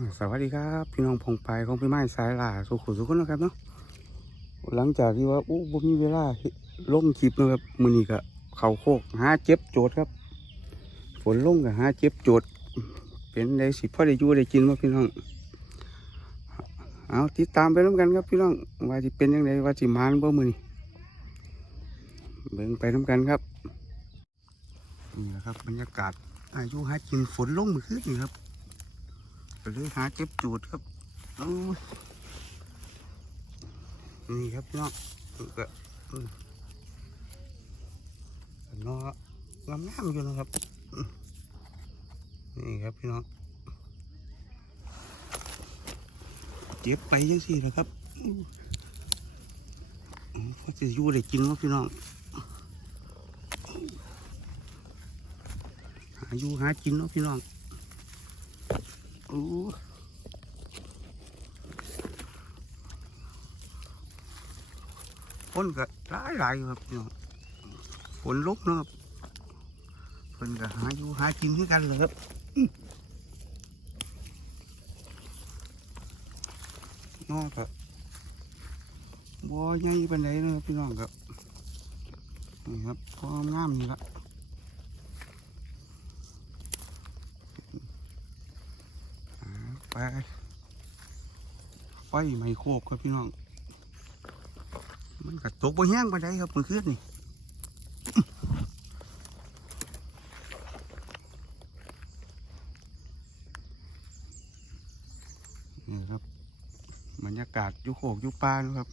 สวัสดีครับพี่น้องพงไปของพี่ไม้สายล่าสุขุสุขนนะครับเนาะหลังจากที่ว่าอู้บ่มีเวลาลงคลิปนะครับมือนี้ก็เขาโคกหาเจ็บโจทย์ครับ ฝนลงกับหาเจ็บโจทย์เป็นได้สิพ่อได้ยู่ได้กินว่าพี่น้องเอาติดตามไปน้ำกันครับพี่น้องว่าจะเป็นยังไงว่าจะมานบ่มือนี้เบิ่งไปน้ำกันครับนี่แหละครับบรรยากาศอายุหากินฝนลงมือขึ้นครับ เลยหาเจ็บจูดครับนี่ครับพี่น้องก็อืมนองามงามๆอยู่นะครับ นี่ครับพี่น้องเจ็บไปยังสี่นะครับอู้อู้เขาจะอยู่ได้กินวะพี่น้องหาอยู่หากินเนาะพี่น้อง ฝนก็หลายหลายครับพี่น้องฝนลุกเนาะครับเพิ่นก็หาอยู่หากินด้วยกันเลยครับอื้อนอกก็บัวใหญ่ปานใดนะครับพี่น้องครับนี่ครับพองามนี่ละหา ไปไฟไม้โคกครับพี่น้อง มันกระตกบ่แห้งปานใดครับมื่อคืนนี่นี่ครับบรรยากาศยุโคกยุป่านะครับ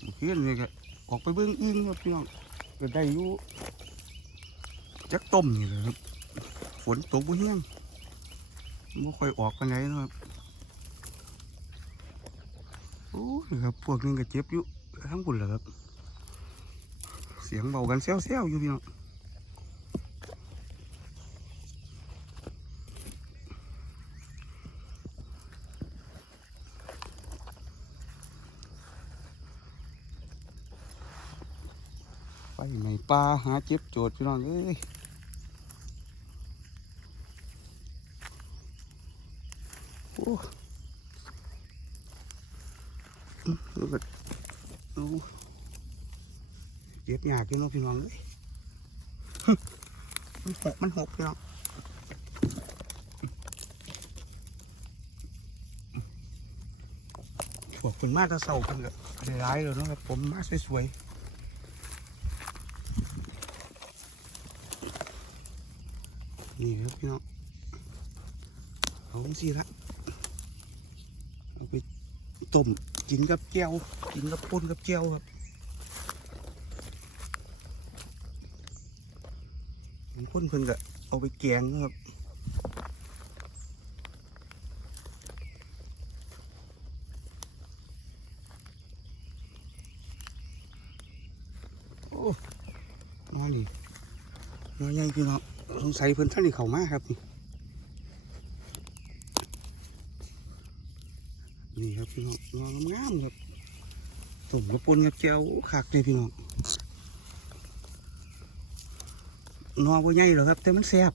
เมื่อคืนนี่ก็ออกไปเบิ้องอึ้งครับพี่น้อง ก็ได้อยู่จักต้มนี่เลยครับ ฝนตกบ่แห้งไม่ค่อยออกกันไหนนะครับโอ้ยครับพวกนี้ก็เจ็บอยู่ทั้งคุณเหละครับ เสียงเบากันเซี่ยวๆอยู่พี่น้องไป ป่าหาเจ็บโจทย์พี่น้องเอ้ยโอ้ดูกันดูเจ็บยากอยู่เนาะพี่น้องเอ้ยมันหกมันหกพี่น้องพวกคนมาแตะเศร้ากันก็ได้ร้ายเลยนะครับผมมาสวยๆ นี่ครับพี่น้องเอาสิละเอาไปต้มกินกับแก้วกินกับป่นกับแก้วครับบางคนเพิ่นก็เอาไปแกงครับโอ้นอนดินอนใหญ่พี่น้อง สงสัยเพิ่นท่านนี่เข้ามาครับนี่นี่ครับพี่น้องงามงามครับตุ่มกระปุนกับเจ้าขักเลยพี่น้องนอว่าใหญ่หรอครับ แต่มันแซ่บ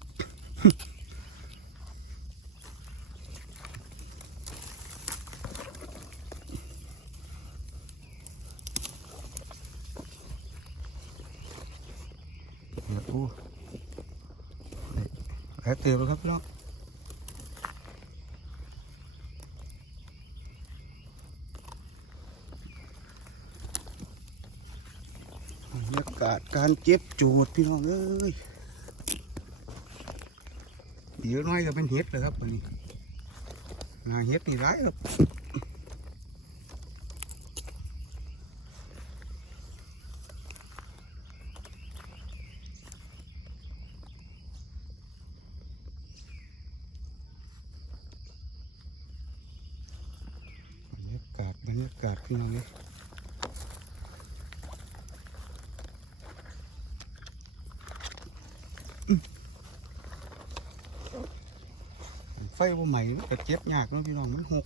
เดี๋ยวโอ้นี่แล้ว เตือนแล้วครับพี่น้องบรรยากาศการเก็บโจดพี่น้องเอ้ยเดี๋ยวน้อยก็เป็นเห็ดเลยครับวันนี้หนาเห็ดนี่ร้ายครับบรรยากาศบ รรยากาศพี่น้องเอ้ยไฟบ่ใหม่มันก็เจ็บยากเนาะพี่น้องมันหก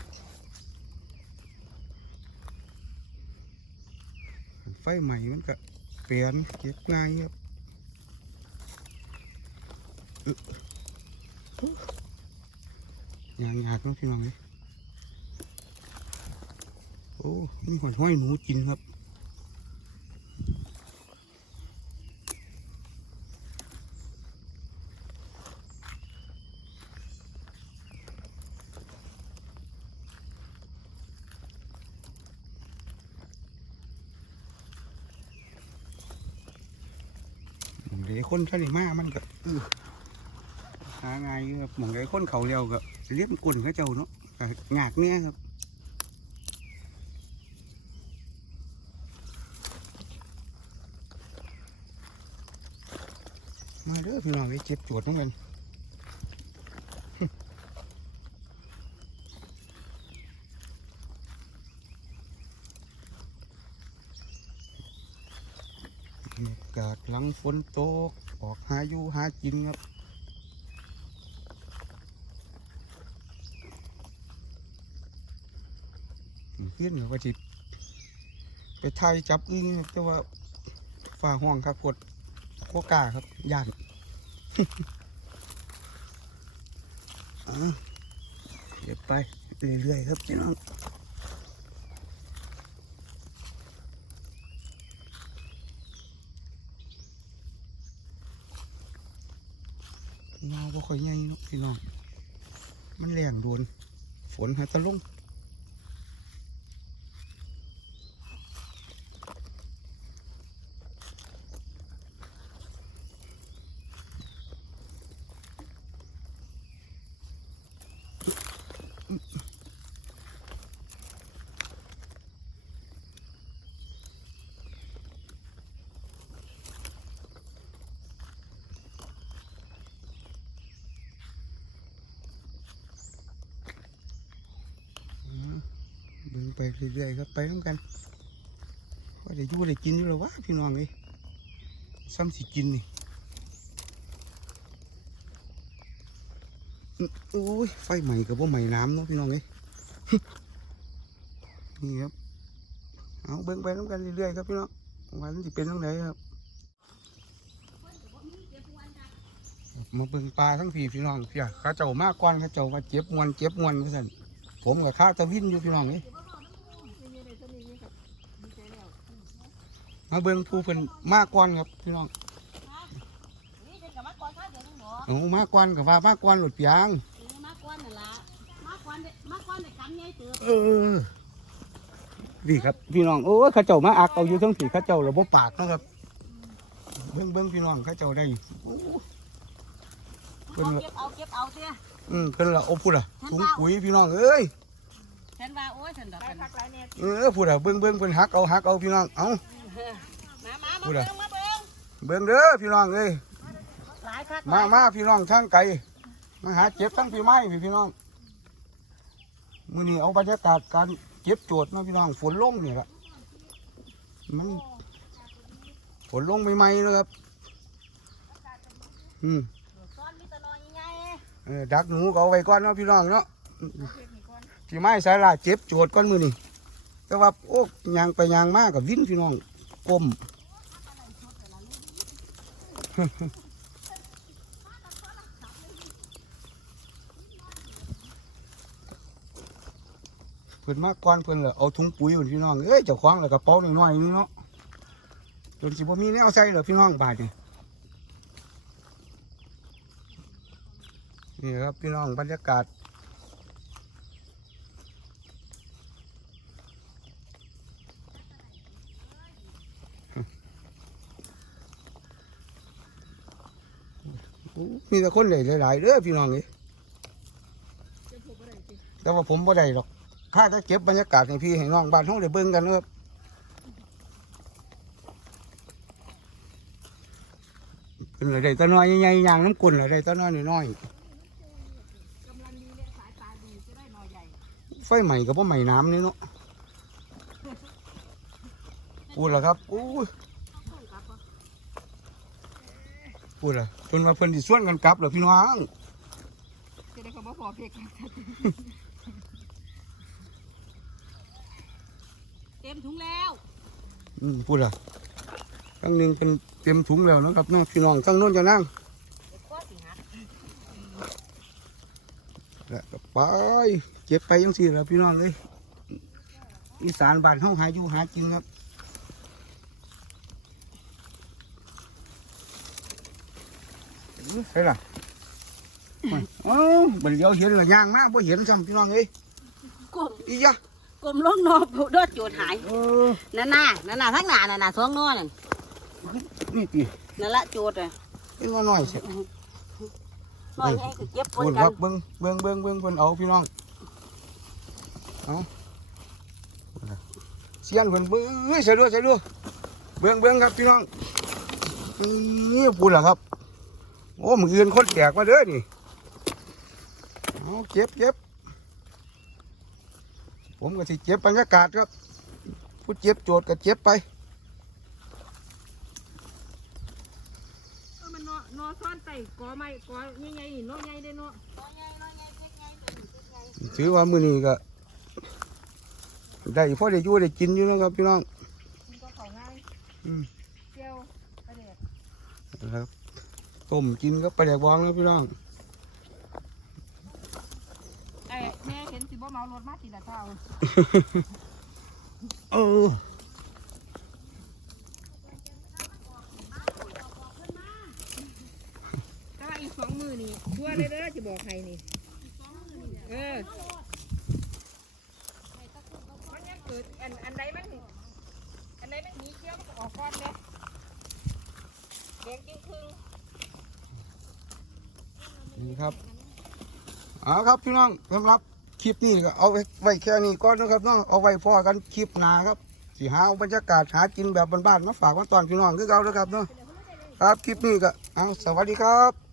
ไฟใหม่มันก็เปลี่ยนเจ็บง่ายครับยางยากเนาะพี่น้องเลย โอ้มีหอยห้อยหนูกินครับเดี๋ยวคนท่านมามันก็เออหาง่ายครับหมองไอ้คนเขาเร็วก็เลี้ยงกุ่นเขาเจ้าเนาะก็ยากเนี่ยครับ มาเด้อพี่น้องไปเจ็บจวดน้องกันกาศหลังฝนตก ออกหาอยู่หากินครับเพื่อนหรือว่าจิตไปไทยจับอึ้งแต่ว่าฝ่าห้องครับกด โคกาครับยานเดี๋ยวไปเรื่อยๆครับพี่น้องเงาบ่ค่อยใหญ่เนาะพี่น้อง มันแรงโดน ฝนหาตะลุ่ง ไปเรื่อยๆครับไปน้ำกันว่าได้อยู่ได้กินอยู่แล้ววะพี่น้องเอ้ซ้ำสิกินนี่อื้อโอ้ยไฟใหม่กับว่าใหม่น้ำเนาะพี่น้องเอ้นี่ครับเอาเบิ่งไปน้ำกันเรื่อยๆครับพี่น้องวันที่เป็นตรงไหนครับมาเบิ่งปลาทั้งพี่พี่น้องเพี่อะเข้าเจ้ามากก่อนข้าเจ้าว่าเจ็บมวนเจ็บมวนว่าซั่นผมกับข้าตะวิ่นอยู่พี่น้องนี่ มาเบิ่งผู้เพิ่นมากก่อนครับพี่น้องนี่เป็นกับมากวนข้าวเดี๋ยวนึงหมอเอามากก่อนกับว่ามากก่อนหลุดเปียงเออมากวนนั่นล่ะมากวนเด้มากวนในกำใหญ่เติบเออนี่ครับพี่น้องโอ้ยเข้าเจ้ามาอักเอาอยู่ทั้งผีเข้าเจ้าระบบปากเนาะครับ เบิ่งเบิ่งพี่น้องเข้าเจ้าได้โอ้เพิ่นเอาละเก็บเอาเก็บเอาเตี้ยอืมเพิ่นละโอ้พูดอะถุงปุ๋ยพี่น้องเอ้ยฉันว่าโอ้ยฉันดอกฉันเออพูดอะเบิ่งเบิ่งเพิ่นหักเอาหักเอาพี่น้องเอา มามาพูมาดเบิ่อะงมาเบิ่งเบิ่งเด้อพี่น้องเอ้ยหลายคักมามาพี่น้องทางไกลมาหาเจ็บทั้งพี่ไม้พี่พี่น้องมื้อนี้เอาบรรยากาศการเจ็บโจทย์เนาะพี่น้องฝนลงนี่ละมันฝนลงใหม่ๆแล้วครับ อืมซ้อนมีแตะนอยใหญ่เออดักหนูก็เอาไว้ก่อนเนาะพี่น้องเนาะพี่ไม้สายลาเจ็บโจทย์ก่อนมื้อนี้แต่ว่าโอ้ยางไปยางมากกับวินพี่น้อง ก้ม เพิ่นมากก่อนเพิ่นเลยเอาถุงปุ๋ยพุ่นพี่น้อง เอ้ยเจ้าของแล้วกระเป๋าหน้อยๆนี่เนาะจนสิบ่มีแนวใส่แล้วพี่น้องบาดนี่นี่ครับพี่น้องบรรยากาศมี แต่คนเหลายๆเด้อพี่น้องเอ้ยแต่ว่าผมบ่ได้หรอกข้าจะเก็บบรรยากาศให้พี่ให้น้องบ้านห้องได้เบิ่งกันนะครับเป็นอะไรตะน้อยใหญ่ๆย่างน้ำกุนอะไรตะน้อยน้อยกำลังดีเนี่ยสายตาดีจะได้หน่อใหญ่ๆไฟใหม่กับว่าใหม่น้ำนี่เนาะพูดแล้วครับอู้พูดและ เพิ่นว่าเพิ่นสิส่วนกันกลับเหรอพี่น้องจะได้ก็บ่พอเพียกเต็มถุงแล้วอืมพูดอะครั้งหนึ่งเป็นเต็มถุงแล้วนะครับน้องพี่น้องข้างโน้นจะนั่งแล้วก็ไปเก็บไปยังสี่แล้วพี่น้องเลยอีสานบ้านห้องหายอยู่หากินครับ ใช่ล่ะเอ้าบัดเดียวเห็นและย่างนะบ่เห็นซ้ำพี่น้องเอ้ยกลมอีหยะกลมลงนอกโดดโจดหายเออนั่นน่ะนั่นน่ะทั้งหน้านั่นน่ะสองนอนั่นนี่ตินั่นละโจดเลยเป็นว่าน้อยเสียน้อยให้คือเก็บปนคุณคกัรันบเบิ้งเบิ้งเบิ้งเบิ้งเพิ่นเอาพี่น้องเอาเสียนเพิ่นเบิ้งใส่ด้วยใส่ด้วยเบิ้งเบิ้งครับพี่น้องนี่พูดเหรอครับ โอ้มืออื่นคนแตกมาเด้อนี่เอาเก็บเก็บผมก็สิเก็บบรรยากาศครับ ผู้เจ็บโจทย์ก็เจ็บไปมันนอนอนซ่อนไต่กอไม้กอใหญ่ๆนี่นอใหญ่ได้เนาะถือว่ามื้อนี้ก็ได้พอได้อยู่ได้กินอยู่นะครับพี่น้องมันก็เขาง่ายอืมเจียวไปเด็ดนะครับ ต้มกินก็ไปแดกบองแล้วพี่น้องไอ้แม่เห็นสิบ่เมารถมาสิละเท่าเออแต่ว่าอีกสองมือนี่ชัวร์เลยเด้อจะบอกใครนี่เออมันยังเกิดอันอันใดมันอันใดมันหนีเกี้ยวมันก็ออกก้อนเลยแดงจริงครึ่ง นี่ครับเอาครับพี่น้องสำหรับคลิปนี้ก็เอาไว้แค่นี้ก่อนนะครับน้องเอาไว้พอกันคลิปหนาครับสีหาเอาบรรยากาศหากินแบบบ้านๆมาฝากมาตอนพี่น้องคือเก่านะครับเนาะครับคลิปนี้ก็เอาสวัสดีครับ